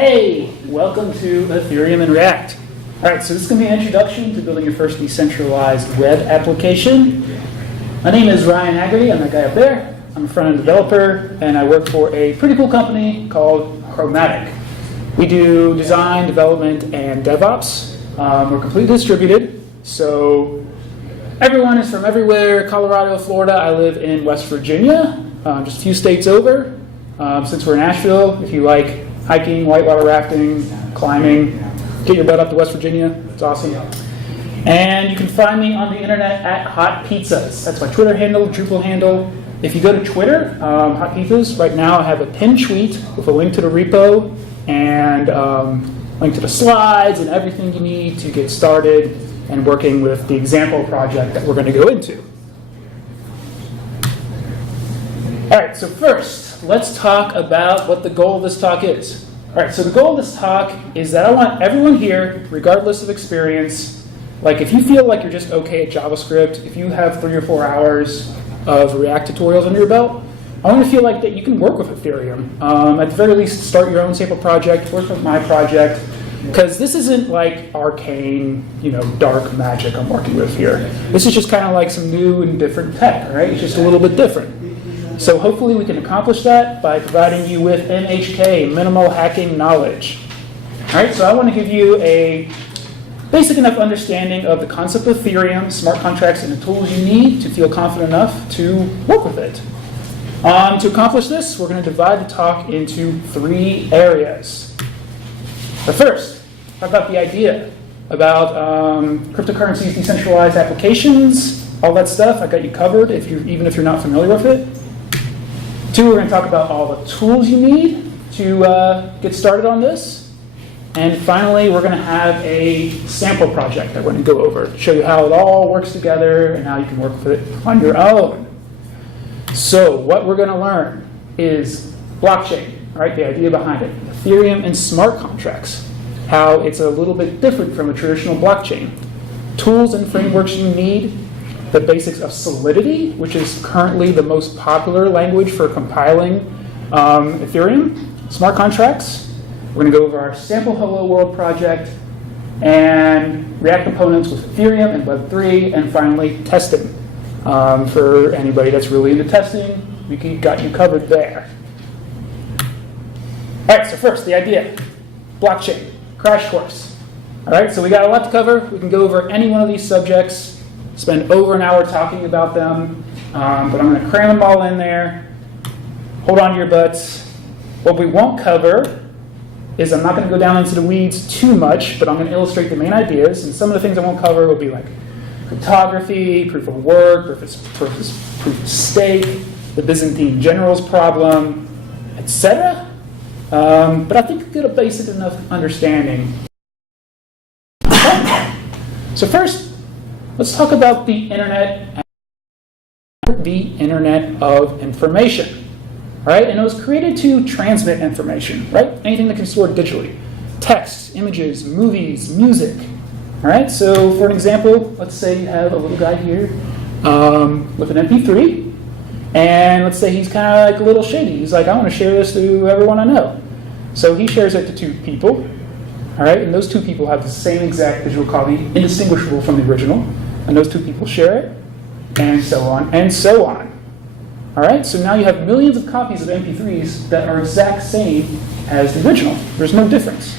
Hey, welcome to Ethereum and React. All right, so this is going to be an introduction to building your first decentralized web application. My name is Ryan Hagerty. I'm that guy up there. I'm a front-end developer, and I work for a pretty cool company called Chromatic. We do design, development, and DevOps. We're completely distributed, so everyone is from everywhere. Colorado, Florida. I live in West Virginia, just a few states over. Since we're in Asheville, if you like hiking, whitewater rafting, climbing, get your butt up to West Virginia. It's awesome. And you can find me on the internet at Hot Pizzas. That's my Twitter handle, Drupal handle. If you go to Twitter, Hot Pizzas, right now I have a pinned tweet with a link to the repo and link to the slides and everything you need to get started and working with the example project that we're going to go into. All right, so first, let's talk about what the goal of this talk is. All right, so the goal of this talk is that I want everyone here, regardless of experience, like if you feel like you're just okay at JavaScript, if you have 3 or 4 hours of React tutorials under your belt, I want to feel like that you can work with Ethereum. At the very least, start your own sample project, work with my project, because this isn't like arcane, dark magic I'm working with here. This is just kind of like some new and different tech, right? It's just a little bit different. So hopefully we can accomplish that by providing you with MHK, minimal hacking knowledge. All right, so I want to give you a basic enough understanding of the concept of Ethereum, smart contracts, and the tools you need to feel confident enough to work with it. To accomplish this, we're going to divide the talk into 3 areas. But first, talk about the idea, about cryptocurrencies, decentralized applications, all that stuff. I got you covered even if you're not familiar with it. 2, we're going to talk about all the tools you need to get started on this. And finally, we're going to have a sample project that we're going to go over, show you how it all works together and how you can work with it on your own. So what we're going to learn is blockchain, right? The idea behind it. Ethereum and smart contracts, how it's a little bit different from a traditional blockchain. Tools and frameworks you need. The basics of Solidity, which is currently the most popular language for compiling Ethereum, smart contracts. We're going to go over our sample Hello World project and React components with Ethereum and Web3, and finally testing. For anybody that's really into testing, we got you covered there. All right, so first, the idea. Blockchain, crash course. All right, so we got a lot to cover. We can go over any one of these subjects, spend over an hour talking about them, but I'm going to cram them all in there. Hold on to your butts. What we won't cover is I'm not going to go down into the weeds too much, but I'm going to illustrate the main ideas, and some of the things I won't cover will be like cryptography, proof of work, proof of stake, the Byzantine generals problem, etc. But I think you get a basic enough understanding. So first, let's talk about the internet of information, right? And it was created to transmit information, right? Anything that can store digitally. Text, images, movies, music, all right? So for an example, let's say you have a little guy here with an MP3, and let's say he's kind of like a little shady. He's like, I want to share this to everyone I know. So he shares it to 2 people, all right? And those 2 people have the same exact digital copy, indistinguishable from the original. And those 2 people share it, and so on, and so on. All right, so now you have millions of copies of MP3s that are exact same as the original. There's no difference.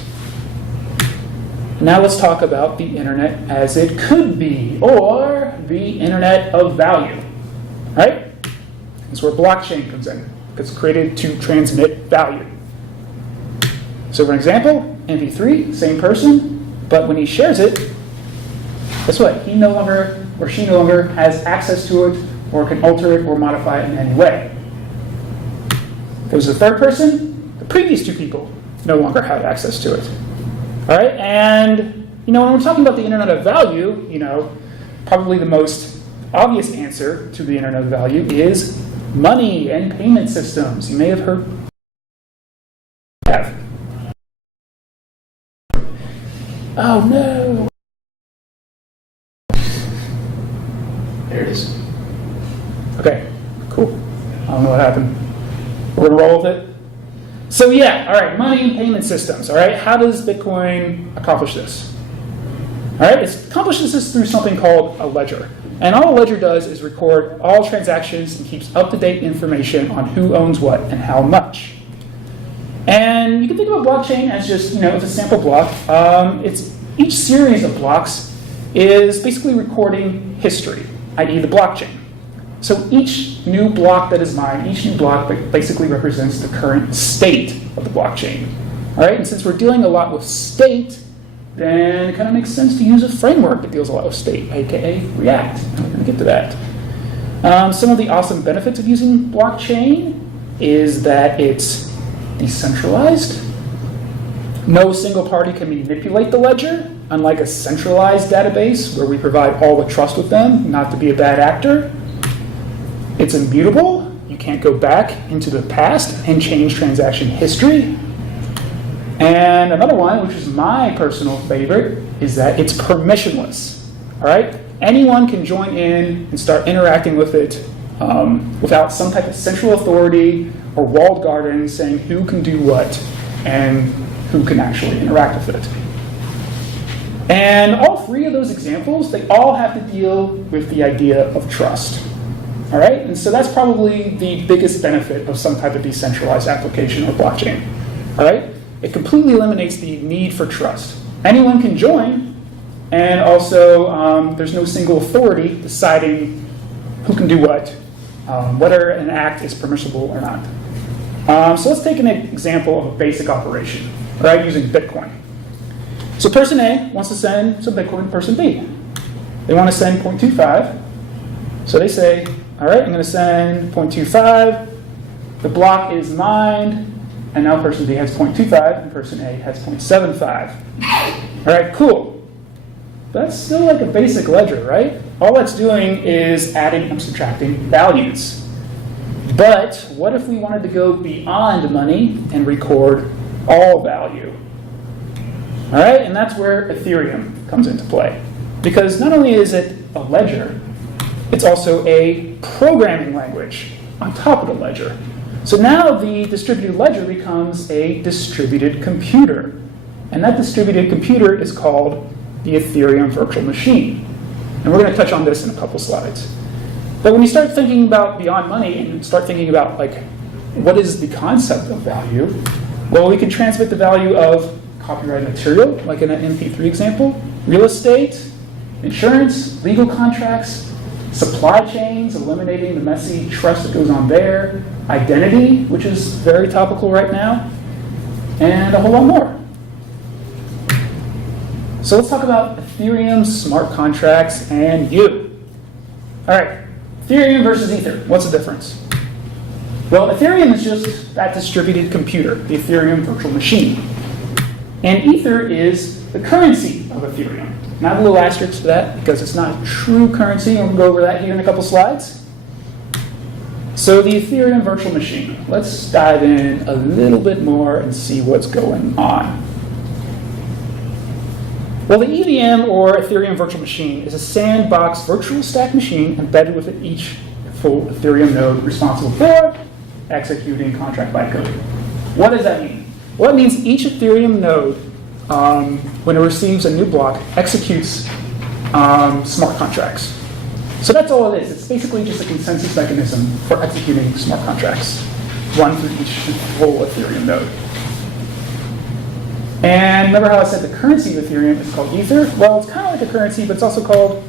Now let's talk about the internet as it could be, or the internet of value. All right? That's where blockchain comes in. It's created to transmit value. So for example, MP3, same person, but when he shares it, guess what? He no longer, or she no longer, has access to it, or can alter it or modify it in any way. If it was a third person, the previous 2 people no longer had access to it. All right, and when we're talking about the internet of value, probably the most obvious answer to the internet of value is money and payment systems. You may have heard. Oh no. There it is. Okay, cool. I don't know what happened. We're going to roll with it. So yeah, all right, money and payment systems, all right? How does Bitcoin accomplish this? All right, it accomplishes this through something called a ledger. And all a ledger does is record all transactions and keeps up-to-date information on who owns what and how much. And you can think of a blockchain as just, it's a sample block. Each series of blocks is basically recording history, i.e. the blockchain. So each new block that is mined, each new block basically represents the current state of the blockchain. All right, and since we're dealing a lot with state, then it kind of makes sense to use a framework that deals a lot with state, aka React. And we're going to get to that. Some of the awesome benefits of using blockchain is that it's decentralized. No single party can manipulate the ledger, unlike a centralized database where we provide all the trust with them not to be a bad actor. It's immutable. You can't go back into the past and change transaction history. And another one, which is my personal favorite, is that it's permissionless. All right? Anyone can join in and start interacting with it without some type of central authority or walled garden saying who can do what and who can actually interact with it. And all three of those examples, they all have to deal with the idea of trust. All right? And so that's probably the biggest benefit of some type of decentralized application or blockchain. All right? It completely eliminates the need for trust. Anyone can join, and also there's no single authority deciding who can do what, whether an act is permissible or not. So let's take an example of a basic operation, right, using Bitcoin. So person A wants to send some Bitcoin to person B. They want to send 0.25. So they say, all right, I'm going to send 0.25. The block is mined, and now person B has 0.25, and person A has 0.75. All right, cool. That's still like a basic ledger, right? All that's doing is adding and subtracting values. But what if we wanted to go beyond money and record all value? All right, and that's where Ethereum comes into play. Because not only is it a ledger, it's also a programming language on top of the ledger. So now the distributed ledger becomes a distributed computer. And that distributed computer is called the Ethereum Virtual Machine. And we're going to touch on this in a couple slides. But when you start thinking about beyond money and start thinking about what is the concept of value, well, we can transmit the value of copyrighted material, like in an MP3 example, real estate, insurance, legal contracts, supply chains, eliminating the messy trust that goes on there, identity, which is very topical right now, and a whole lot more. So let's talk about Ethereum smart contracts and you. All right, Ethereum versus Ether. What's the difference? Well, Ethereum is just that distributed computer, the Ethereum Virtual Machine. And Ether is the currency of Ethereum. Not a little asterisk to that because it's not a true currency. We'll go over that here in a couple slides. So the Ethereum Virtual Machine. Let's dive in a little bit more and see what's going on. Well, the EVM, or Ethereum Virtual Machine, is a sandbox virtual stack machine embedded within each full Ethereum node responsible for executing contract bytecode. What does that mean? Well, it means each Ethereum node, when it receives a new block, executes smart contracts. So that's all it is. It's basically just a consensus mechanism for executing smart contracts, one for each full Ethereum node. And remember how I said the currency of Ethereum is called Ether? Well, it's kind of like a currency, but it's also called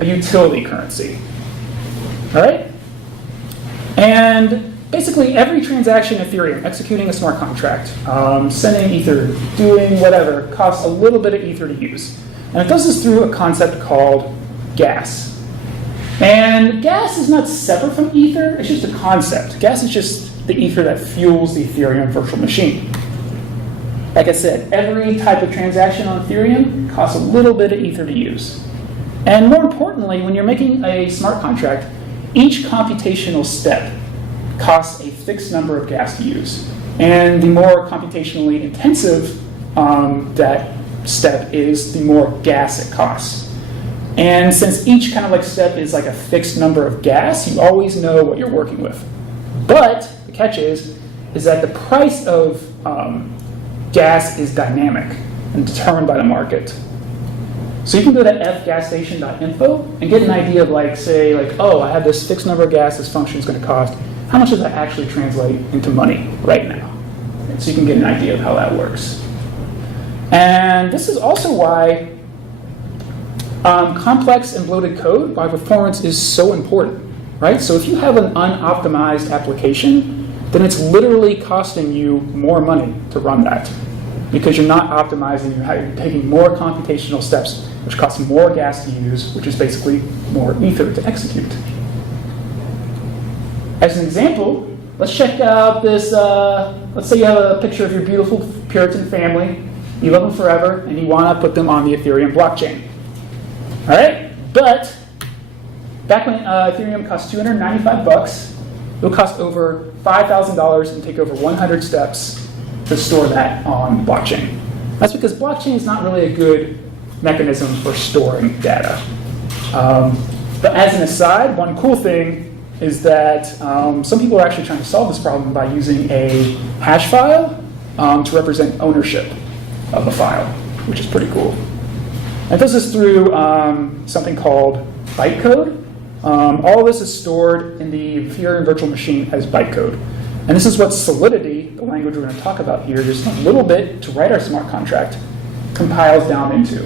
a utility currency. All right? And basically, every transaction in Ethereum, executing a smart contract, sending Ether, doing whatever, costs a little bit of Ether to use. And it does this through a concept called gas. And gas is not separate from Ether, it's just a concept. Gas is just the Ether that fuels the Ethereum Virtual Machine. Like I said, every type of transaction on Ethereum costs a little bit of Ether to use. And more importantly, when you're making a smart contract, each computational step costs a fixed number of gas to use. And the more computationally intensive that step is, the more gas it costs. And since each kind of like step is like a fixed number of gas, you always know what you're working with. But the catch is, is that the price of gas is dynamic and determined by the market. So you can go to fgasstation.info and get an idea of like, say, like, oh, I have this fixed number of gas this function is going to cost. How much does that actually translate into money right now? And so you can get an idea of how that works. And this is also why complex and bloated code, why performance is so important, right? So if you have an unoptimized application, then it's literally costing you more money to run that because you're not optimizing, you're taking more computational steps, which costs more gas to use, which is basically more ether to execute. As an example, let's check out this, let's say you have a picture of your beautiful Puritan family, you love them forever, and you want to put them on the Ethereum blockchain. All right, but back when Ethereum cost $295, it'll cost over $5,000 and take over 100 steps to store that on blockchain. That's because blockchain is not really a good mechanism for storing data. But as an aside, one cool thing is that some people are actually trying to solve this problem by using a hash file to represent ownership of a file, which is pretty cool. And this is through something called bytecode. All this is stored in the Ethereum Virtual Machine as bytecode. And this is what Solidity, the language we're going to talk about here, just a little bit to write our smart contract, compiles down into.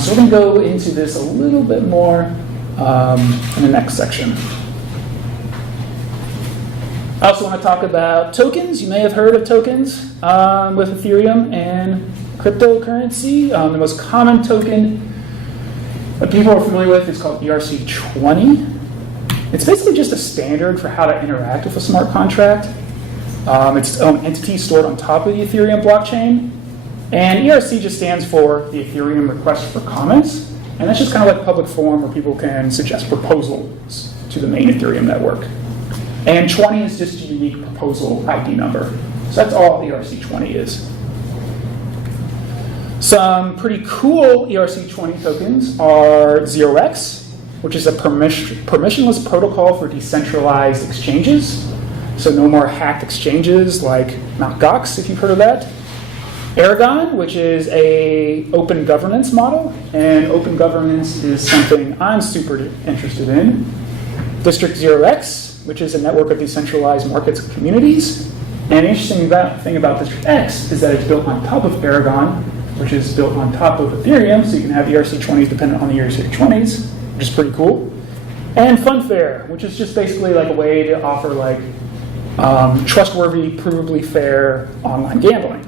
So we're going to go into this a little bit more in the next section. I also want to talk about tokens. You may have heard of tokens with Ethereum and cryptocurrency. The most common token that people are familiar with is called ERC20. It's basically just a standard for how to interact with a smart contract. It's its own entity stored on top of the Ethereum blockchain. And ERC just stands for the Ethereum Request for Comments. And that's just kind of like public forum where people can suggest proposals to the main Ethereum network. And 20 is just a unique proposal ID number. So that's all ERC20 is. Some pretty cool ERC20 tokens are 0x, which is a permissionless protocol for decentralized exchanges. So no more hacked exchanges like Mt. Gox, if you've heard of that. Aragon, which is a open governance model, and open governance is something I'm super interested in. District 0x, which is a network of decentralized markets and communities. And the interesting thing about District X is that it's built on top of Aragon, which is built on top of Ethereum, so you can have ERC20s dependent on the ERC20s, which is pretty cool. And Funfair, which is just basically like a way to offer like trustworthy, provably fair online gambling.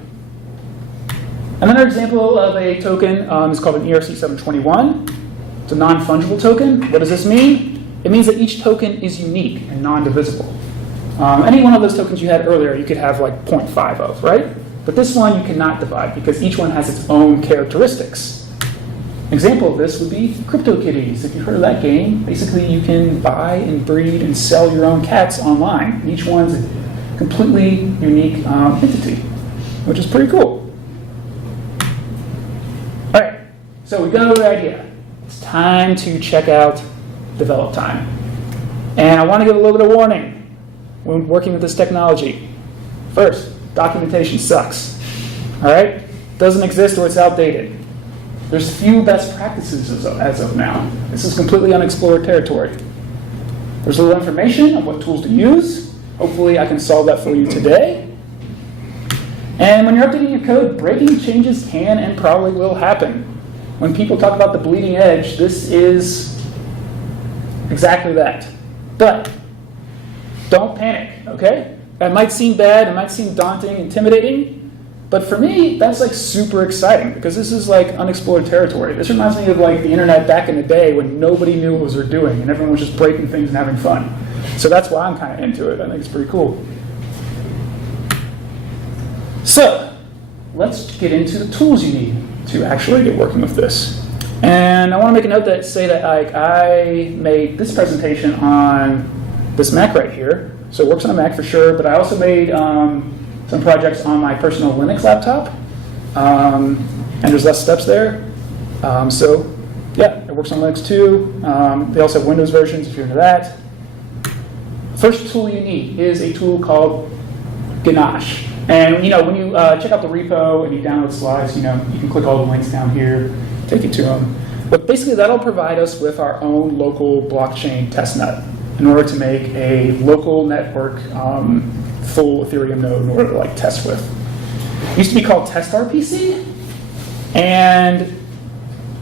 Another example of a token is called an ERC721. It's a non-fungible token. What does this mean? It means that each token is unique and non-divisible. Any one of those tokens you had earlier, you could have like 0.5 of, right? But this one you cannot divide because each one has its own characteristics. An example of this would be CryptoKitties. If you've heard of that game, basically you can buy and breed and sell your own cats online. Each one's a completely unique entity, which is pretty cool. All right, so we got over the idea. It's time to check out develop time. And I want to give a little bit of warning when working with this technology. First, documentation sucks. All right? Doesn't exist or it's outdated. There's few best practices as of now. This is completely unexplored territory. There's a little information on what tools to use. Hopefully I can solve that for you today. And when you're updating your code, breaking changes can and probably will happen. When people talk about the bleeding edge, this is exactly that. But don't panic, okay? That might seem bad, it might seem daunting, intimidating, but for me, that's like super exciting because this is like unexplored territory. This reminds me of like the internet back in the day when nobody knew what they were doing and everyone was just breaking things and having fun. So that's why I'm kind of into it. I think it's pretty cool. So let's get into the tools you need to actually get working with this. And I want to make a note that say that I made this presentation on this Mac right here. So it works on a Mac for sure, but I also made some projects on my personal Linux laptop. And there's less steps there. So yeah, it works on Linux too. They also have Windows versions if you're into that. First tool you need is a tool called Ganache. And when you check out the repo and you download slides, you can click all the links down here, take you to them. But basically, that'll provide us with our own local blockchain testnet in order to make a local network full Ethereum node in order to test with. It used to be called TestRPC, and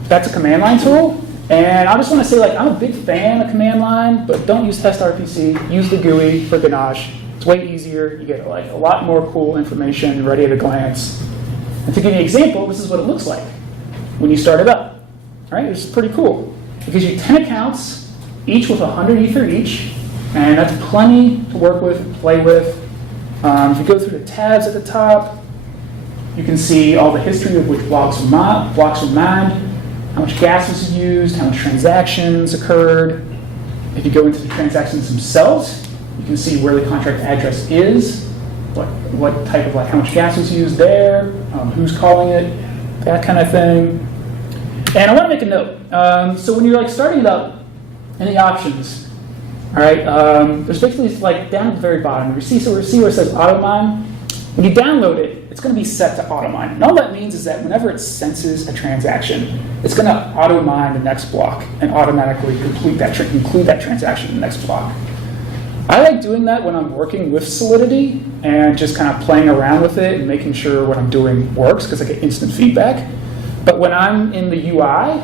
that's a command line tool. And I just want to say, I'm a big fan of command line, but don't use TestRPC. Use the GUI for Ganache. It's way easier. You get a lot more cool information ready at a glance. And to give you an example, this is what it looks like when you start it up. All right, it's pretty cool. It gives you 10 accounts, each with 100 Ether each, and that's plenty to work with and play with. If you go through the tabs at the top, you can see all the history of which blocks were mined, how much gas was used, how much transactions occurred. If you go into the transactions themselves, you can see where the contract address is, what type of how much gas was used there, who's calling it, that kind of thing. And I want to make a note. So when you're starting it up, in the options, all right, there's basically down at the very bottom, you see where it says auto mine. When you download it, it's going to be set to auto mine. And all that means is that whenever it senses a transaction, it's going to auto mine the next block and automatically include that transaction in the next block. I like doing that when I'm working with Solidity and just kind of playing around with it and making sure what I'm doing works because I get instant feedback. But when I'm in the UI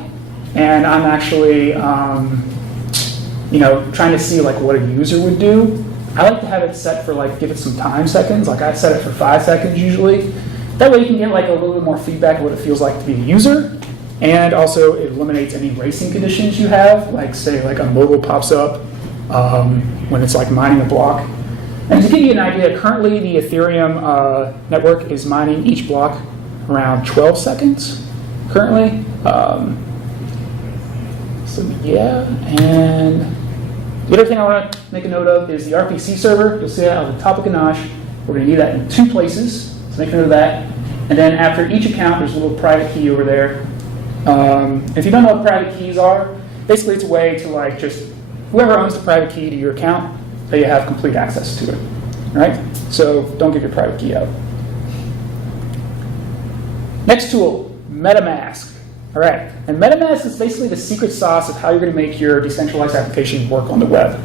and I'm actually trying to see what a user would do, I like to have it set for give it some time seconds. I set it for 5 seconds usually. That way you can get a little bit more feedback of what it feels like to be a user. And also it eliminates any racing conditions you have, say a modal pops up when it's mining a block. And to give you an idea, currently the Ethereum network is mining each block around 12 seconds currently. So yeah, and the other thing I want to make a note of is the RPC server. You'll see that on the top of Ganache. We're going to need that in 2 places, so make a note of that. And then after each account, there's a little private key over there. If you don't know what private keys are, basically it's a way to just, whoever owns the private key to your account, they have complete access to it, right? So don't give your private key out. Next tool, Metamask. All right, and Metamask is basically the secret sauce of how you're going to make your decentralized application work on the web.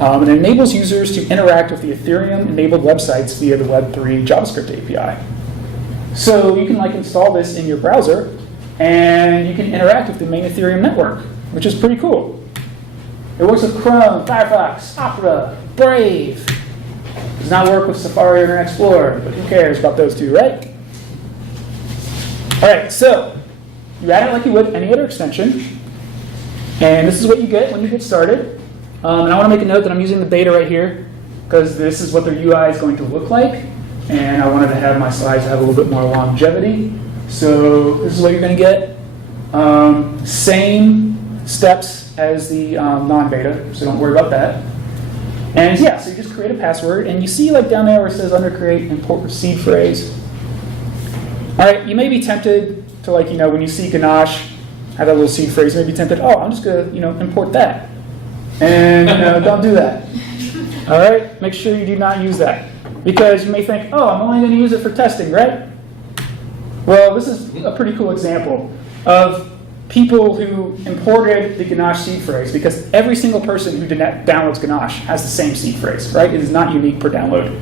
It enables users to interact with the Ethereum-enabled websites via the Web3 JavaScript API. So you can install this in your browser, and you can interact with the main Ethereum network, which is pretty cool. It works with Chrome, Firefox, Opera, Brave. It does not work with Safari or Internet Explorer, but who cares about those two, right? All right, so you add it like you would any other extension, and this is what you get when you get started. And I want to make a note that I'm using the beta right here because this is what their UI is going to look like, and I wanted to have my slides have a little bit more longevity. So this is what you're going to get. Same steps as the non-beta, so don't worry about that. And yeah, so you just create a password, and you see down there where it says under create, import seed phrase. All right, you may be tempted to when you see Ganache have that little seed phrase, you may be tempted, oh, I'm just going to import that. And don't do that. All right, make sure you do not use that. Because you may think, oh, I'm only going to use it for testing, right? Well, this is a pretty cool example of people who imported the Ganache seed phrase because every single person who downloads Ganache has the same seed phrase, right? It is not unique per download.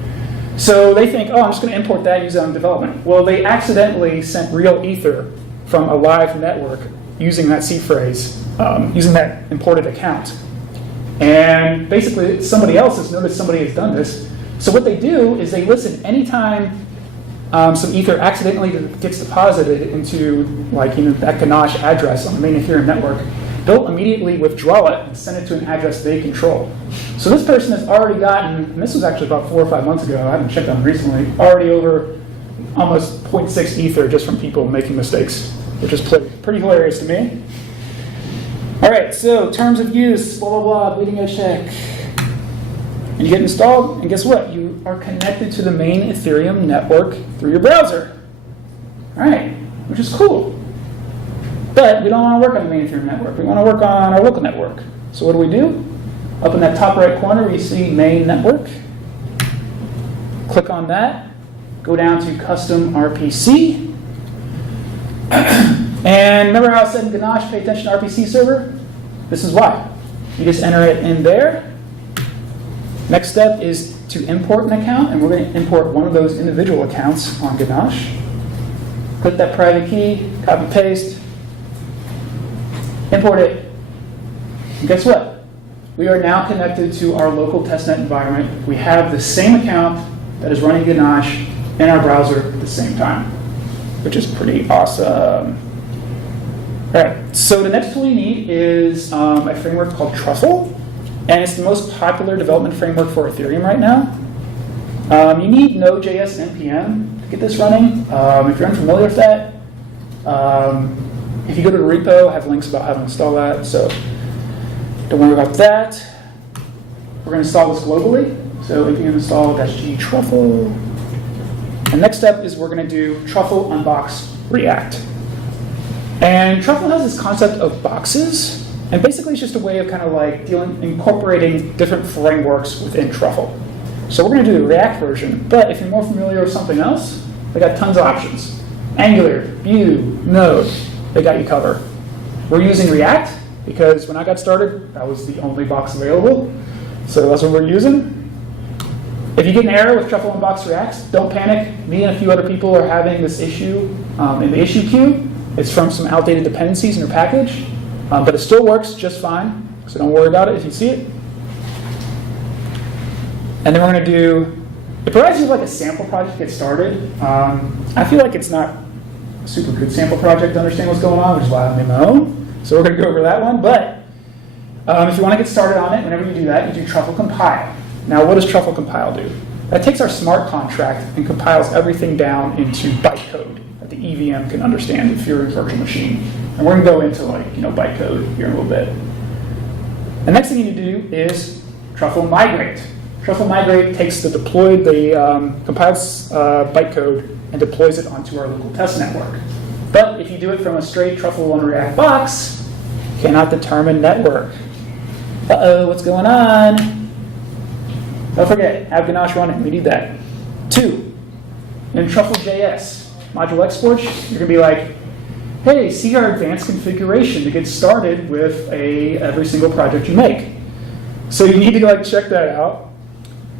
So they think, oh, I'm just going to import that, use it on development. Well, they accidentally sent real Ether from a live network using that seed phrase, using that imported account. And basically, somebody else has noticed somebody has done this. So what they do is they listen anytime some Ether accidentally gets deposited into that Ganache address on the main Ethereum network, they'll immediately withdraw it and send it to an address they control. So this person has already gotten, and this was actually about 4 or 5 months ago, I haven't checked on recently, already over almost 0.6 Ether just from people making mistakes, which is pretty hilarious to me. All right, so terms of use, blah, blah, blah, bleeding edge check. And you get installed, and guess what? You are connected to the main Ethereum network through your browser. All right, which is cool. But we don't want to work on the main Ethereum network. We want to work on our local network. So what do? Up in that top right corner, you see main network. Click on that, go down to custom RPC. And remember how I said in Ganache, pay attention to RPC server? This is why. You just enter it in there. Next step is to import an account, and we're going to import one of those individual accounts on Ganache. Click that private key, copy paste, import it. And guess what? We are now connected to our local testnet environment. We have the same account that is running Ganache in our browser at the same time, which is pretty awesome. All right, so the next tool you need is a framework called Truffle, and it's the most popular development framework for Ethereum right now. You need Node.js and NPM to get this running. If you're unfamiliar with that, if you go to the repo, I have links about how to install that, so don't worry about that. We're going to install this globally, so if you install -g Truffle. And next step is we're going to do Truffle unbox React. And Truffle has this concept of boxes, and basically it's just a way of kind of like incorporating different frameworks within Truffle. So we're going to do the React version, but if you're more familiar with something else, they got tons of options. Angular, Vue, Node, they got you covered. We're using React because when I got started, that was the only box available. So that's what we're using. If you get an error with Truffle unbox React, don't panic. Me and a few other people are having this issue in the issue queue. It's from some outdated dependencies in your package, but it still works just fine, so don't worry about it if you see it. And then we're going to do, it provides you like a sample project to get started. I feel like it's not a super good sample project to understand what's going on, which is why I made my own. So we're going to go over that one, but if you want to get started on it, whenever you do that, you do Truffle compile. Now what does Truffle compile do? That takes our smart contract and compiles everything down into bytecode that the EVM can understand if you're in Virtual Machine. And we're going to go into bytecode here in a little bit. The next thing you need to do is Truffle migrate. Truffle migrate takes the compiles bytecode and deploys it onto our local test network. But if you do it from a straight Truffle on React box, cannot determine network. Uh-oh, what's going on? Don't forget, have Ganache running. We need that. 2, in Truffle.JS, module exports, you're going to be like, hey, see our advanced configuration to get started with every single project you make. So you need to check that out.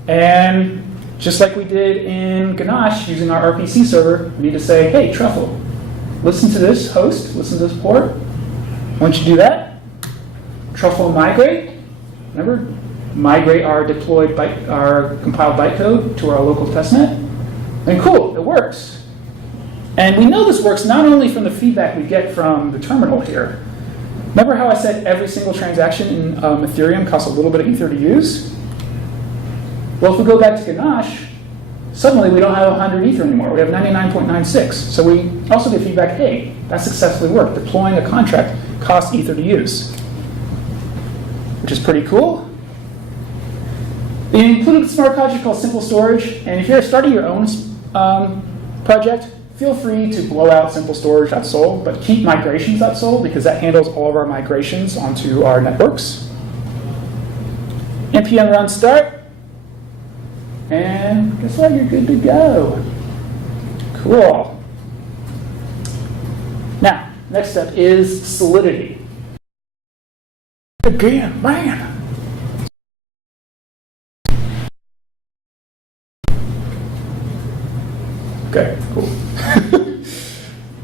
And just like we did in Ganache using our RPC server, we need to say, hey, Truffle, listen to this host, listen to this port. Once you do that, Truffle migrate. Remember? Migrate our compiled bytecode to our local testnet. And cool, it works. And we know this works not only from the feedback we get from the terminal here. Remember how I said every single transaction in Ethereum costs a little bit of Ether to use? Well, if we go back to Ganache, suddenly we don't have 100 Ether anymore. We have 99.96. So we also get feedback, hey, that successfully worked. Deploying a contract costs Ether to use, which is pretty cool. We included a smart project called Simple Storage, and if you're starting your own project, feel free to blow out simplestorage.sol, but keep migrations.sol because that handles all of our migrations onto our networks. npm run start, and guess what? You're good to go. Cool. Now, next step is Solidity. Again, man. Okay, cool.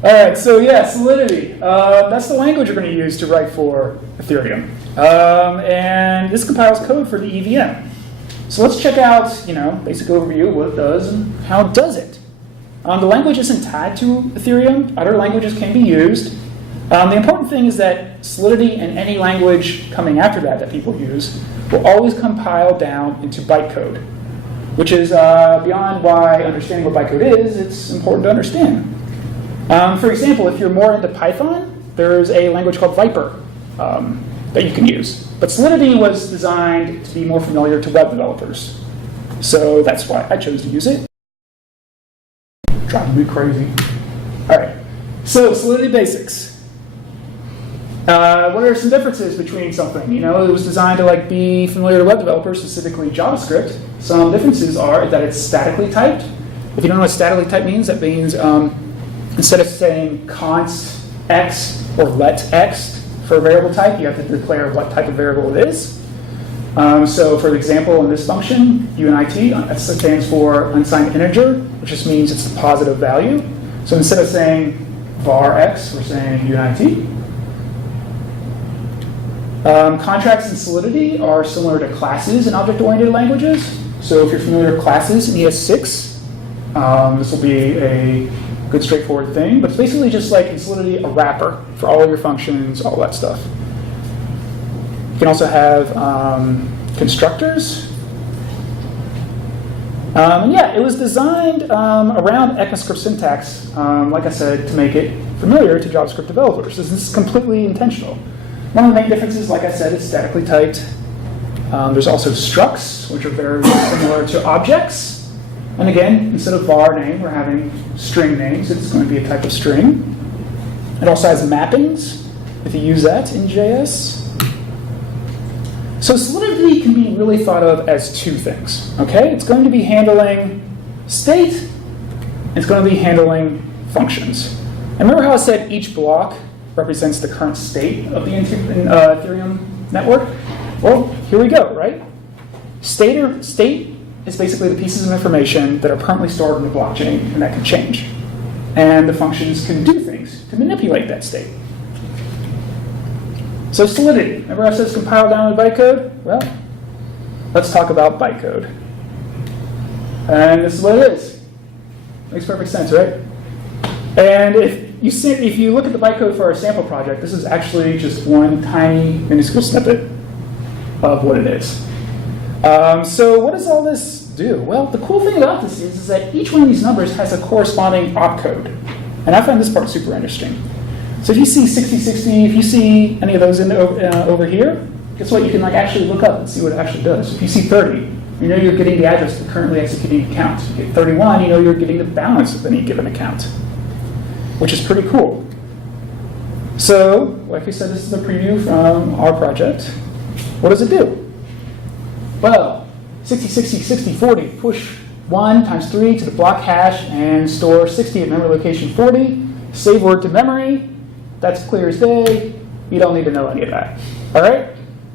All right, so yeah, Solidity. That's the language you're going to use to write for Ethereum. And this compiles code for the EVM. So let's check out, basic overview of what it does and how it does it. The language isn't tied to Ethereum. Other languages can be used. The important thing is that Solidity and any language coming after that people use will always compile down into bytecode, which is beyond why understanding what bytecode is, it's important to understand. For example, if you're more into Python, there's a language called Viper that you can use. But Solidity was designed to be more familiar to web developers. So that's why I chose to use it. Driving me crazy. All right, so Solidity basics. What are some differences between something? You know, it was designed to like be familiar to web developers, specifically JavaScript. Some differences are that it's statically typed. If you don't know what statically typed means, that means instead of saying const x or let x for a variable type, you have to declare what type of variable it is. So for example, in this function, UNIT, that stands for unsigned integer, which just means it's a positive value. So instead of saying var x, we're saying UNIT. Contracts and Solidity are similar to classes in object-oriented languages. So if you're familiar with classes in ES6, this will be a good straightforward thing. But it's basically just like in Solidity, a wrapper for all of your functions, all that stuff. You can also have constructors. And yeah, it was designed around ECMAScript syntax, like I said, to make it familiar to JavaScript developers. This is completely intentional. One of the main differences, like I said, is statically typed. There's also structs, which are very similar to objects. And again, instead of var name, we're having string names. It's going to be a type of string. It also has mappings, if you use that in JS. So Solidity can be really thought of as two things. Okay, it's going to be handling state. It's going to be handling functions. And remember how I said each block represents the current state of the Ethereum network? Well, here we go, right? State is basically the pieces of information that are currently stored in the blockchain and that can change. And the functions can do things to manipulate that state. So Solidity, remember I said it's compiled down with bytecode? Well, let's talk about bytecode. And this is what it is. Makes perfect sense, right? And if you look at the bytecode for our sample project, this is actually just one tiny, minuscule snippet of what it is. So what does all this do? Well, the cool thing about this is that each one of these numbers has a corresponding opcode. And I find this part super interesting. So if you see 6060, if you see any of those over here, guess what? You can like actually look up and see what it actually does. If you see 30, you know you're getting the address of the currently executing account. If you get 31, you know you're getting the balance of any given account, which is pretty cool. So, like we said, this is a preview from our project. What does it do? Well, 60, 60, 60, 40, push 1 times 3 to the block hash and store 60 at memory location 40, save word to memory. That's clear as day. You don't need to know any of that. All right?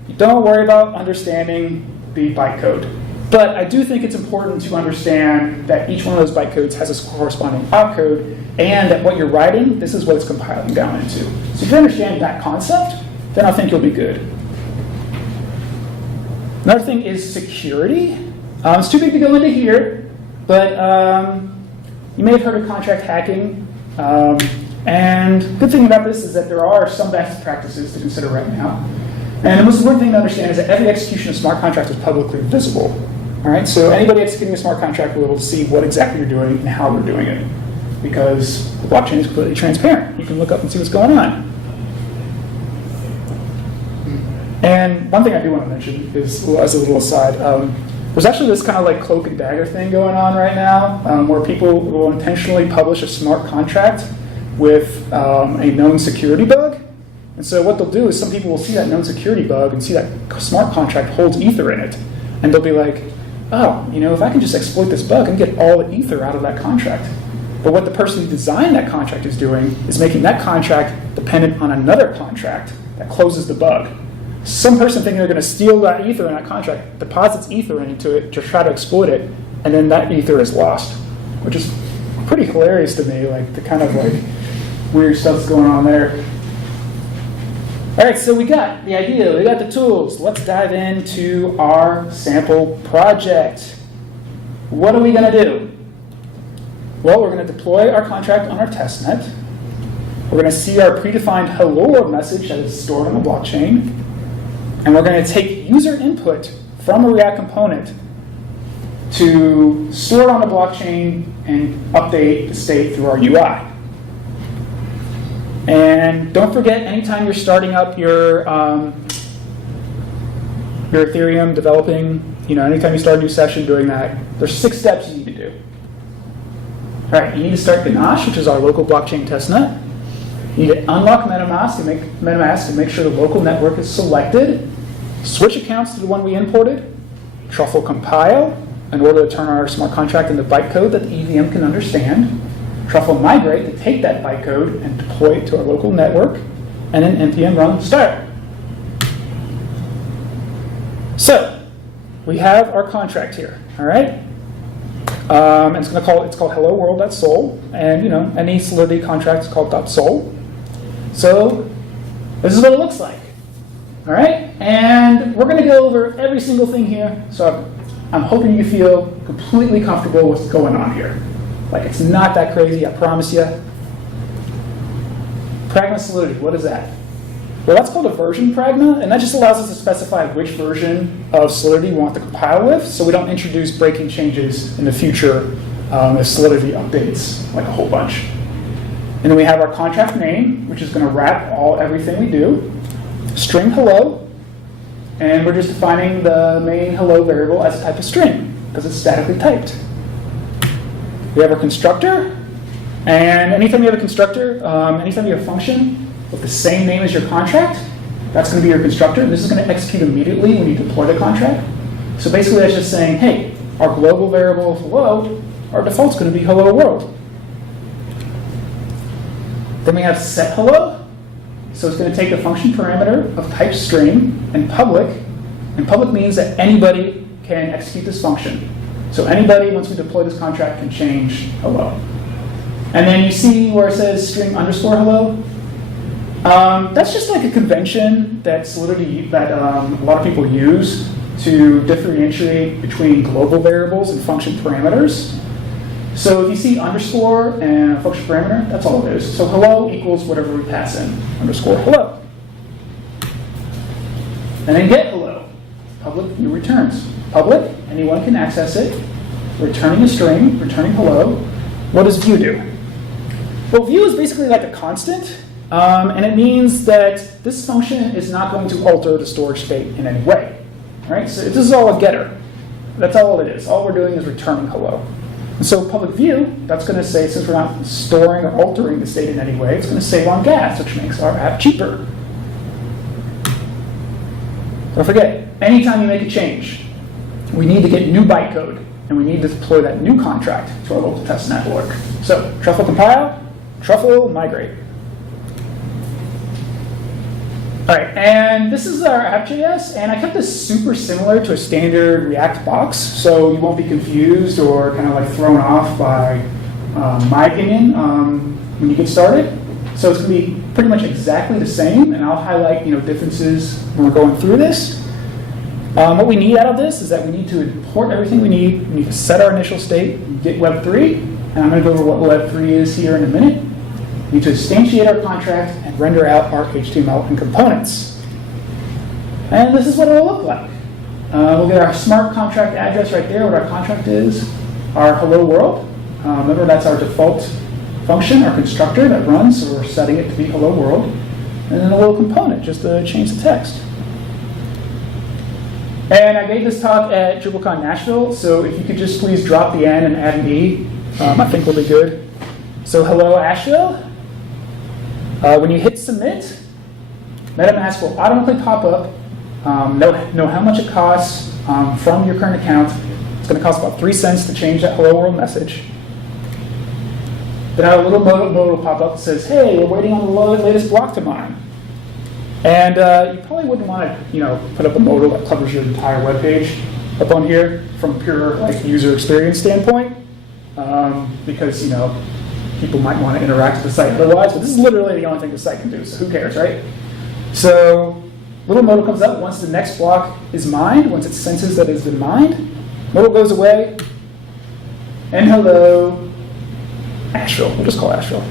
You don't worry about understanding the bytecode. But I do think it's important to understand that each one of those bytecodes has a corresponding opcode, and that what you're writing, this is what it's compiling down into. So if you understand that concept, then I think you'll be good. Another thing is security. It's too big to go into here, but you may have heard of contract hacking. And the good thing about this is that there are some best practices to consider right now. And the most important thing to understand is that every execution of smart contract is publicly visible. All right, so anybody executing a smart contract will be able to see what exactly you're doing and how they're doing it, because the blockchain is completely transparent. You can look up and see what's going on. And one thing I do want to mention is, as a little aside, there's actually this kind of like cloak and dagger thing going on right now, where people will intentionally publish a smart contract with a known security bug. And so what they'll do is some people will see that known security bug and see that smart contract holds ether in it. And they'll be like, oh, you know, if I can just exploit this bug and get all the ether out of that contract. But what the person who designed that contract is doing is making that contract dependent on another contract that closes the bug. Some person thinking they're going to steal that ether in that contract deposits ether into it to try to exploit it, and then that ether is lost, which is pretty hilarious to me, like the kind of like weird stuff's going on there. All right, so we got the idea, we got the tools. Let's dive into our sample project. What are we going to do? Well, we're going to deploy our contract on our testnet. We're going to see our predefined hello world message that is stored on the blockchain. And we're going to take user input from a React component to store it on the blockchain and update the state through our UI. And don't forget, anytime you're starting up your Ethereum developing, anytime you start a new session doing that, there's 6 steps you need to do. All right, you need to start GANACHE, which is our local blockchain testnet. You need to unlock Metamask and make sure the local network is selected. Switch accounts to the one we imported. Truffle compile in order to turn our smart contract into bytecode that the EVM can understand. Truffle migrate to take that bytecode and deploy it to our local network. And then npm run start. So we have our contract here, all right? And it's called HELLOWORLD.SOL, and any Solidity contract is called .sol. So this is what it looks like, all right? And we're going to go over every single thing here. So I'm hoping you feel completely comfortable with what's going on here. Like, it's not that crazy, I promise you. PRAGMA Solidity, what is that? Well, that's called a version PRAGMA, and that just allows us to specify which version of Solidity we want to compile with, so we don't introduce breaking changes in the future if Solidity updates like a whole bunch. And then we have our contract name, which is going to wrap everything we do. String hello, and we're just defining the main hello variable as a type of string, because it's statically typed. We have our constructor, and anytime you have a constructor, anytime you have a function with the same name as your contract, that's going to be your constructor. This is going to execute immediately when you deploy the contract. So basically that's just saying, hey, our global variable is hello, our default's going to be hello world. Then we have set hello. So it's going to take a function parameter of type string and public means that anybody can execute this function. So anybody, once we deploy this contract, can change hello. And then you see where it says string underscore hello. That's just like a convention that Solidity, that a lot of people use to differentiate between global variables and function parameters. So if you see underscore and a function parameter, that's all it is. So hello equals whatever we pass in, underscore hello. And then get hello, public view returns. Public, anyone can access it, returning a string, returning hello. What does view do? Well, view is basically like a constant. And it means that this function is not going to alter the storage state in any way. Right? So this is all a getter. That's all it is. All we're doing is returning hello. And so public view, that's going to say, since we're not storing or altering the state in any way, it's going to save on gas, which makes our app cheaper. Don't forget, anytime you make a change, we need to get new bytecode, and we need to deploy that new contract to our local test network. So Truffle compile, Truffle migrate. All right, and this is our app.js, and I kept this super similar to a standard React box, so you won't be confused or kind of like thrown off by my opinion when you get started. So it's going to be pretty much exactly the same, and I'll highlight differences when we're going through this. What we need out of this is that we need to import everything we need. We need to set our initial state, get Web3, and I'm going to go over what Web3 is here in a minute. We need to instantiate our contract and render out our HTML and components. And this is what it'll look like. We'll get our smart contract address right there, what our contract is, our hello world. Remember, that's our default function, our constructor that runs, so we're setting it to be hello world. And then a little component, just to change the text. And I gave this talk at DrupalCon Nashville, so if you could just please drop the N and add an E, I think we'll be good. So hello, Asheville. When you hit submit, Metamask will automatically pop up, know how much it costs from your current account. It's going to cost about 3 cents to change that hello world message. Then a little modal will pop up that says, hey, we're waiting on the latest block to mine. And you probably wouldn't want to put up a modal that covers your entire web page up on here from a pure user experience standpoint, because people might want to interact with the site otherwise, but this is literally the only thing the site can do, so who cares, right? So little modal comes up once the next block is mined, once it senses that it's been mined. Modal goes away, and hello, Asheville. We'll just call Asheville.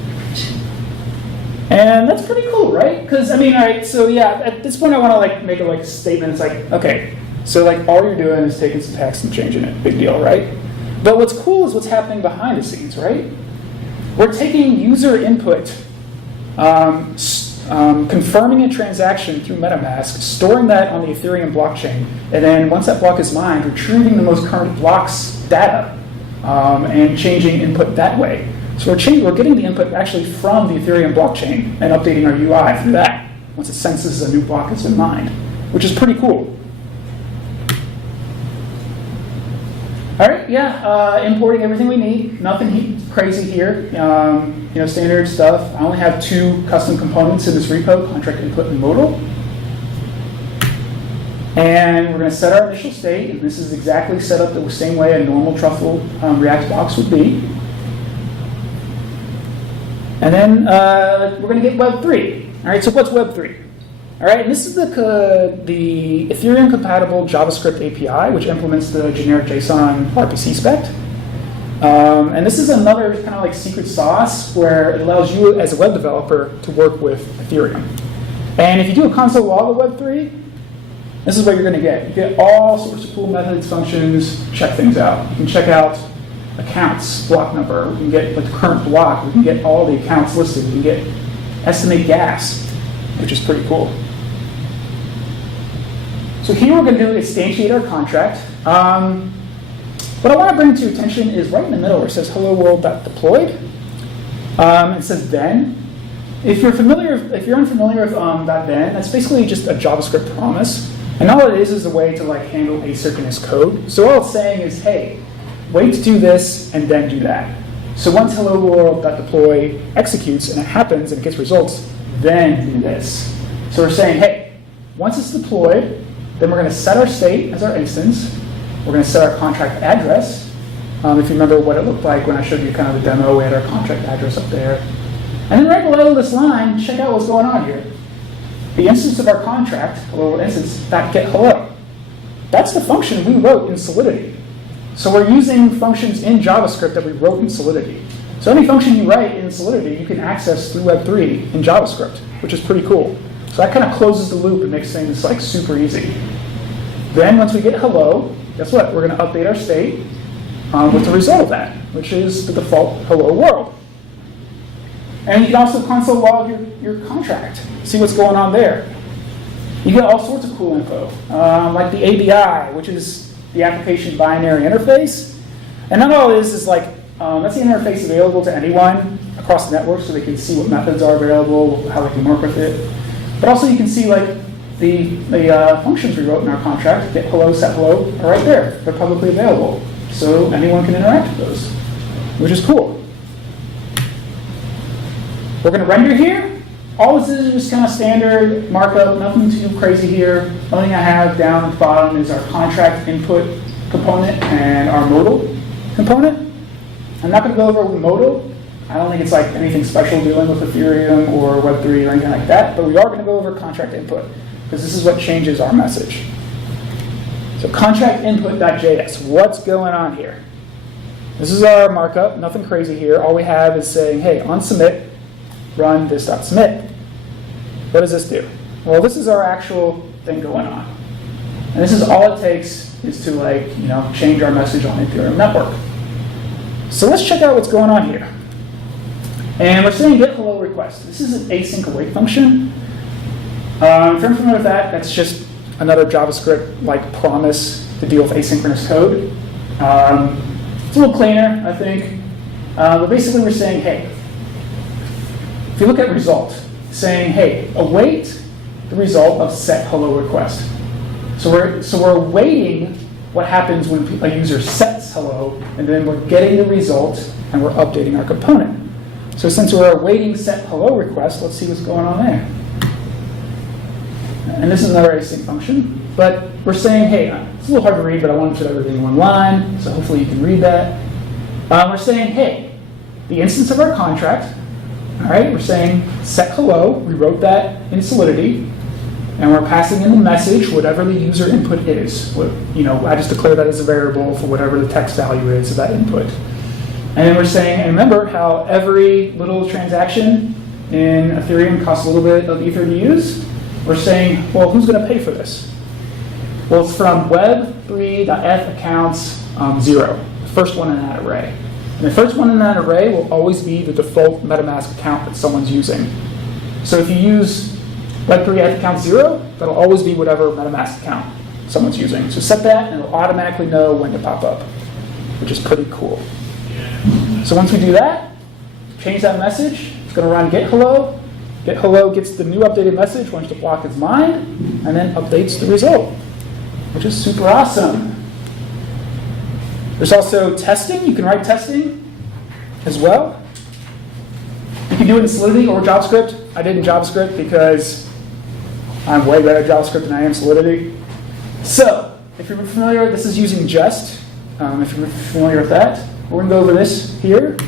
And that's pretty cool, right? Because, all right, so yeah, at this point I want to make a statement. It's like, okay, so all you're doing is taking some text and changing it. Big deal, right? But what's cool is what's happening behind the scenes, right? We're taking user input, confirming a transaction through Metamask, storing that on the Ethereum blockchain, and then once that block is mined, retrieving the most current block's data and changing input that way. So we're getting the input actually from the Ethereum blockchain and updating our UI through that once it senses a new block has been mined, which is pretty cool. All right, yeah, importing everything we need. Nothing crazy here. Standard stuff. I only have 2 custom components in this repo, contract input and modal. And we're going to set our initial state, and this is exactly set up the same way a normal Truffle React box would be. And then we're going to get Web 3. All right, so what's Web 3? All right, and this is the Ethereum-compatible JavaScript API, which implements the generic JSON RPC spec. And this is another kind of like secret sauce where it allows you as a web developer to work with Ethereum. And if you do a console log of Web 3, this is what you're going to get. You get all sorts of cool methods, functions, check things out. You can check out accounts, block number. We can get the current block. We can get all the accounts listed. We can get estimate gas, which is pretty cool. So here we're going to instantiate our contract. What I want to bring to your attention is right in the middle where it says HELLOWORLD.deployed. It says then. If you're unfamiliar with then, that's basically just a JavaScript promise. And all it is a way to like handle asynchronous code. So all it's saying is, hey, wait to do this and then do that. So once HELLOWORLD.deploy executes and it happens and it gets results, then do this. So we're saying, hey, once it's deployed, then we're going to set our state as our instance. We're going to set our contract address. If you remember what it looked like when I showed you kind of the demo, we had our contract address up there. And then right below this line, check out what's going on here. The instance of our contract, hello instance, .getHello. That's the function we wrote in Solidity. So we're using functions in JavaScript that we wrote in Solidity. So any function you write in Solidity, you can access through Web3 in JavaScript, which is pretty cool. So that kind of closes the loop and makes things like super easy. Then once we get hello, guess what? We're going to update our state with the result of that, which is the default hello world. And you can also console log your contract, see what's going on there. You get all sorts of cool info, like the ABI, which is the application binary interface. And not all it is like, that's the interface available to anyone across the network so they can see what methods are available, how they can work with it. But also you can see like the functions we wrote in our contract, get hello, set hello, are right there. They're publicly available. So anyone can interact with those, which is cool. We're going to render here. All this is just kind of standard markup, nothing too crazy here. The only thing I have down at the bottom is our contract input component and our modal component. I'm not going to go over with modal. I don't think it's like anything special dealing with Ethereum or Web3 or anything like that, but we are going to go over contract input because this is what changes our message. So CONTRACTINPUT.JS, what's going on here? This is our markup, nothing crazy here. All we have is saying, hey, on submit, run this.submit. What does this do? Well, this is our actual thing going on. And this is all it takes is to change our message on the Ethereum network. So let's check out what's going on here. And we're saying get hello request. This is an async await function. If you're familiar with that, that's just another JavaScript-like promise to deal with asynchronous code. It's a little cleaner, I think. But basically we're saying, hey, if you look at result, saying, hey, await the result of set hello request. So we're awaiting what happens when a user sets hello, and then we're getting the result, and we're updating our component. So since we're awaiting set hello request, let's see what's going on there. And this is another async function, but we're saying, hey, it's a little hard to read, but I want to put everything in one line, so hopefully you can read that. We're saying, hey, the instance of our contract, all right, we're saying set hello, we wrote that in Solidity, and we're passing in the message, whatever the user input is. I just declare that as a variable for whatever the text value is of that input. And then we're saying, and remember how every little transaction in Ethereum costs a little bit of Ether to use? We're saying, well, who's going to pay for this? Well, it's from web3.f accounts 0, the first one in that array. And the first one in that array will always be the default Metamask account that someone's using. So if you use web3.f account 0, that'll always be whatever Metamask account someone's using. So set that, and it'll automatically know when to pop up, which is pretty cool. So once we do that, change that message. It's going to run get hello. Get hello gets the new updated message once the block is mined, and then updates the result, which is super awesome. There's also testing. You can write testing as well. You can do it in Solidity or JavaScript. I did in JavaScript because I'm way better at JavaScript than I am Solidity. So, if you're familiar, this is using Just. If you're familiar with that, we're going to go over this here.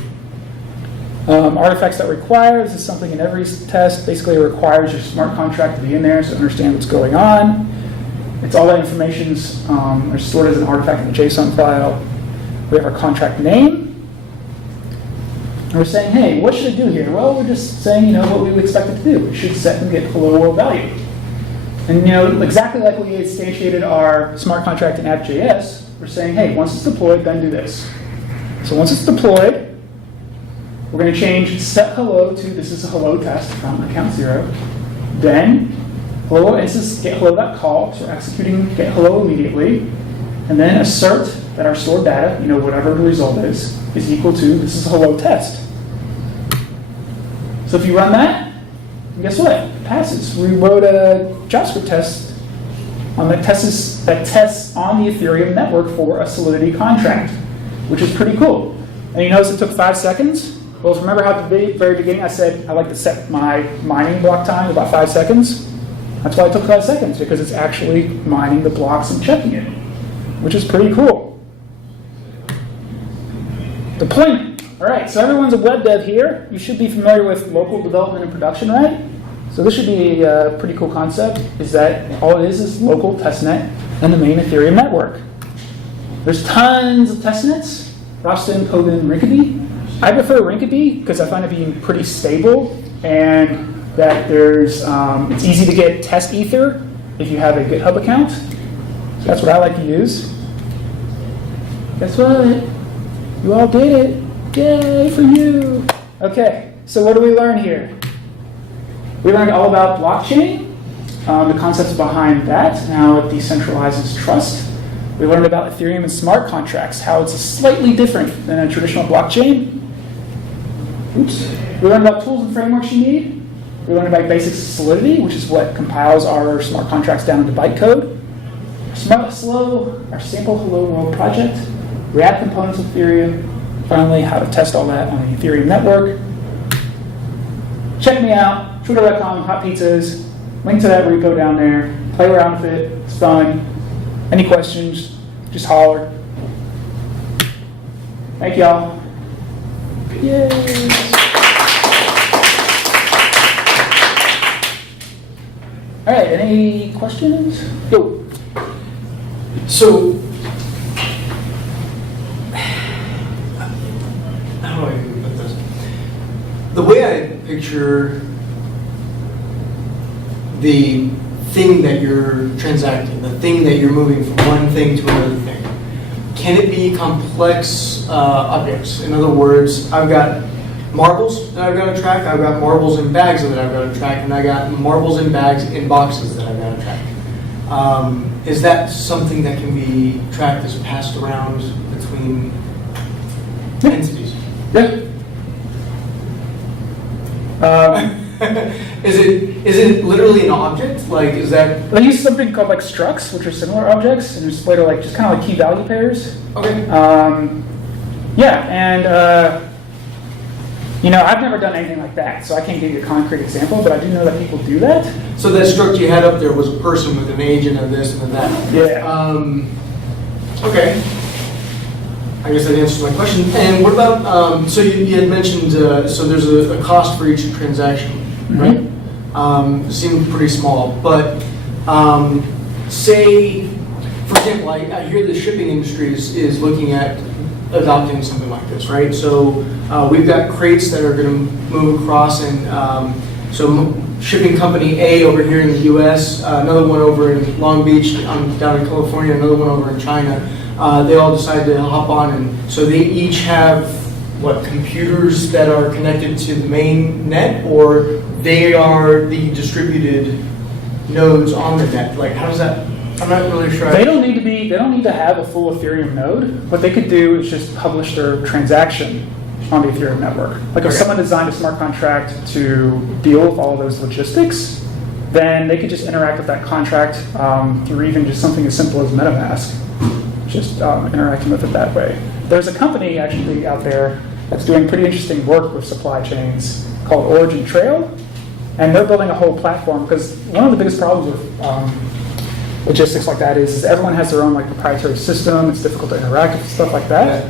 Artifacts that require, this is something in every test. Basically, it requires your smart contract to be in there so understand what's going on. It's all that information's stored as an artifact in the JSON file. We have our contract name. And we're saying, hey, what should it do here? Well, we're just saying, what we would expect it to do. It should set and get hello world value. And exactly like we instantiated our smart contract in app.js, we're saying, hey, once it's deployed, then do this. So once it's deployed, we're going to change set hello to this is a hello test from account 0. Then hello instance get hello.call, so we're executing get hello immediately. And then assert that our stored data, whatever the result is equal to this is a hello test. So if you run that, guess what? It passes. We wrote a JavaScript test that tests on the Ethereum network for a Solidity contract, which is pretty cool. And you notice it took 5 seconds? Well, remember how at the very beginning I said I like to set my mining block time to about 5 seconds? That's why it took 5 seconds, because it's actually mining the blocks and checking it, which is pretty cool. Deployment. All right, so everyone's a web dev here. You should be familiar with local development and production, right? So this should be a pretty cool concept, is that all it is local testnet and the main Ethereum network. There's tons of testnets, Roston, Kogan, Rinkeby. I prefer Rinkeby because I find it being pretty stable and that it's easy to get test ether if you have a GitHub account. So that's what I like to use. Guess what? You all did it. Yay for you. Okay, so what do we learn here? We learned all about blockchain, the concepts behind that, and how it decentralizes trust. We learned about Ethereum and smart contracts, how it's slightly different than a traditional blockchain. Oops. We learned about tools and frameworks you need. We learned about basics of Solidity, which is what compiles our smart contracts down into bytecode. Our sample Hello World project, React components of Ethereum, finally how to test all that on the Ethereum network. Check me out, twitter.com, hot pizzas, link to that repo down there. Play around with it, it's fun. Any questions, just holler. Thank y'all. Yay. All right, any questions? Go. So, how do I put this? The way I picture the thing that you're transacting, the thing that you're moving from one thing to another thing, can it be complex objects? In other words, I've got marbles that I've got to track, I've got marbles in bags that I've got to track, and I got marbles in bags in boxes that I've got to track. Is that something that can be tracked as passed around between entities? Yeah. Is it literally an object? Like, is that? They use something called like structs, which are similar objects, and just later like just kind of like key value pairs. Okay. Yeah, and I've never done anything like that, so I can't give you a concrete example, but I do know that people do that. So that struct you had up there was a person with an agent of this and of that. Yeah. Okay. I guess that answers my question. And what about, so you had mentioned, so there's a cost for each transaction, right? It seemed pretty small, but say, for example, I hear the shipping industry is looking at adopting something like this, right? So we've got crates that are going to move across, and so shipping company A over here in the US, another one over in Long Beach, down in California, another one over in China. They all decide to hop on, and so they each have, computers that are connected to the main net, or they are the distributed nodes on the net? Like, how does that, I'm not really sure. They don't need to have a full Ethereum node. What they could do is just publish their transaction on the Ethereum network. Like if someone designed a smart contract to deal with all of those logistics, then they could just interact with that contract through even just something as simple as Metamask, just interacting with it that way. There's a company actually out there that's doing pretty interesting work with supply chains called Origin Trail, and they're building a whole platform because one of the biggest problems with logistics like that is everyone has their own like proprietary system. It's difficult to interact with stuff like that,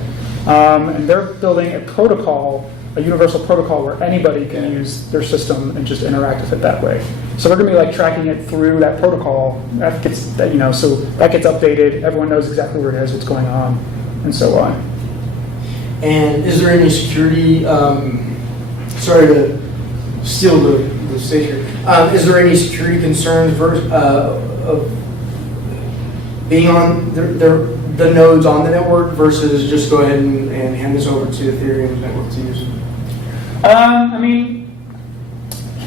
and they're building a protocol, a universal protocol where anybody can use their system and just interact with it that way. So we're going to be like tracking it through that protocol. That gets so that gets updated. Everyone knows exactly where it is, what's going on, and so on. And is there any security? Sorry to steal the stage here. Is there any security concerns of being on the nodes on the network versus just go ahead and hand this over to Ethereum's network to use? I mean,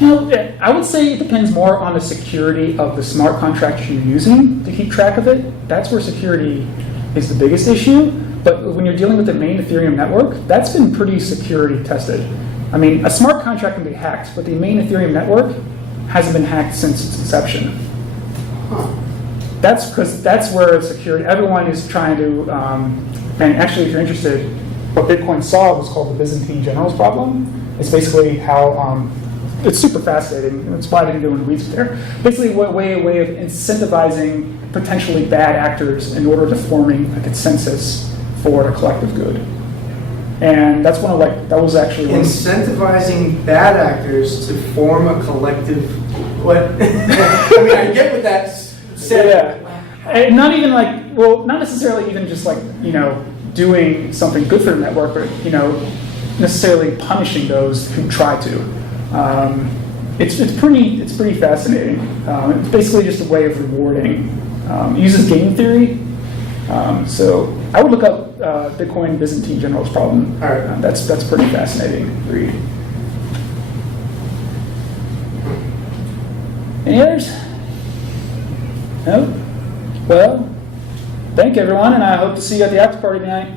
I would say it depends more on the security of the smart contract you're using to keep track of it. That's where security is the biggest issue. But when you're dealing with the main Ethereum network, that's been pretty security tested. I mean, a smart contract can be hacked, but the main Ethereum network hasn't been hacked since its inception. Huh. That's because that's where security, everyone is trying to, and actually if you're interested, what Bitcoin solved was called the Byzantine generals problem. It's basically how, it's super fascinating, that's why I didn't go into weeds there. Basically a way of incentivizing potentially bad actors in order to forming a consensus for a collective good. And that's one of that was actually incentivizing bad actors to form a collective, what? I mean, I get what that's saying. Yeah. And not even not necessarily even just doing something good for the network, but necessarily punishing those who try to. It's pretty fascinating. It's basically just a way of rewarding. It uses game theory. So I would look up Bitcoin Byzantine generals problem. All right. That's pretty fascinating read. Any others? No? Well, thank you everyone, and I hope to see you at the after party tonight.